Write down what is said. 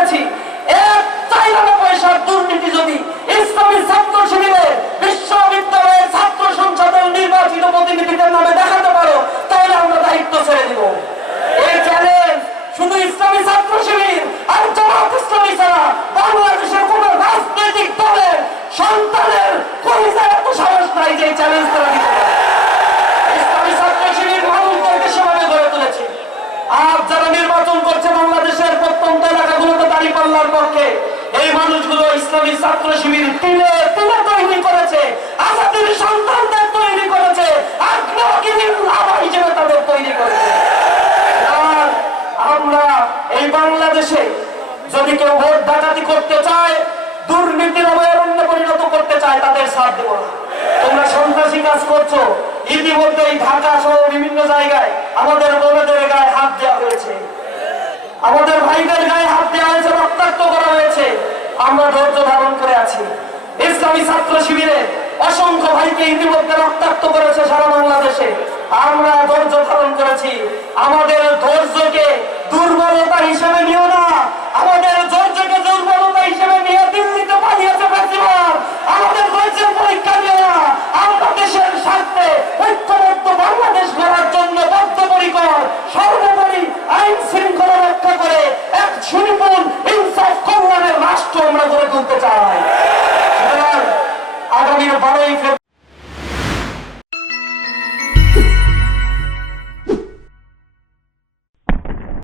করেছি, 1 টাকা পয়সার দুর্নীতি যদি ইসলামী ছাত্র শিবিরের বিশ্ববিদ্যালয়ের ছাত্র সংসদের নির্বাচিত প্রতিনিধিদের নামে দেখাতে পারো, তাহলে আমরা দায়িত্ব ছেড়ে দিব। এই চ্যালেঞ্জ শুধু ইসলামী ছাত্র শিবির আর জামাত ইসলামী ছাড়া বাংলাদেশের কোন রাজনৈতিক দলের সন্তানের কলিজায় এত সাহস নাই যে চ্যালেঞ্জ তারা দিতে পারে। ইসলামী ছাত্র শিবির মানুষদেরকে সেভাবে গড়ে তুলেছে। আজ যারা নির্বাচন করছে বাংলাদেশের প্রত্যন্ত এলাকাগুলোতে দাঁড়িপাল্লার পক্ষে, এই মানুষগুলো ইসলামী ছাত্র শিবির তিলে তিলে তৈরি করেছে, আজাদের সন্তানদের তৈরি করেছে, আগ্নেয়গিরির লাভা হিসেবে তাদের তৈরি করেছে। আর আমরা এই বাংলাদেশে যদি কেউ ভোট ডাকাতি করতে চায়, দুর্নীতির অভয়ারণ্যে পরিণত করতে চায়, তাদের সাথ দেব না। তোমরা সন্ত্রাসী কাজ করছো। ইতিমধ্যেই ঢাকা সহ বিভিন্ন জায়গায় আমাদের বোনেদের গায়ে হাত দেওয়া হয়েছে, আমাদের ভাইদের গায়ে হাত দেওয়া হয়েছে, রক্তাক্ত করা হয়েছে। আমরা ধৈর্য ধারণ করে আছি। ইসলামী ছাত্র শিবিরে অসংখ্য ভাইকে ইতিমধ্যে রক্তাক্ত করেছে সারা বাংলাদেশে। আমরা ধৈর্য ধারণ করেছি। আমাদের ধৈর্যকে দুর্বলতা হিসেবে নিও না, আমাদের ধৈর্যকে দুর্বলতা হিসেবে নিয়ে দিল্লিতে পালিয়েছে ফ্যাসিবাদ। আমাদের ধৈর্যের পরীক্ষা নিও না। আমরা দেশের স্বার্থে ঐক্যবদ্ধ বাংলাদেশ গড়ার জন্য বদ্ধপরিকর, সর্বোপরি আইন শৃঙ্খলা রক্ষা করে এক সুনিপুণ ইনসাফ কল্যাণের রাষ্ট্র আমরা গড়ে তুলতে চাই। আগামী 12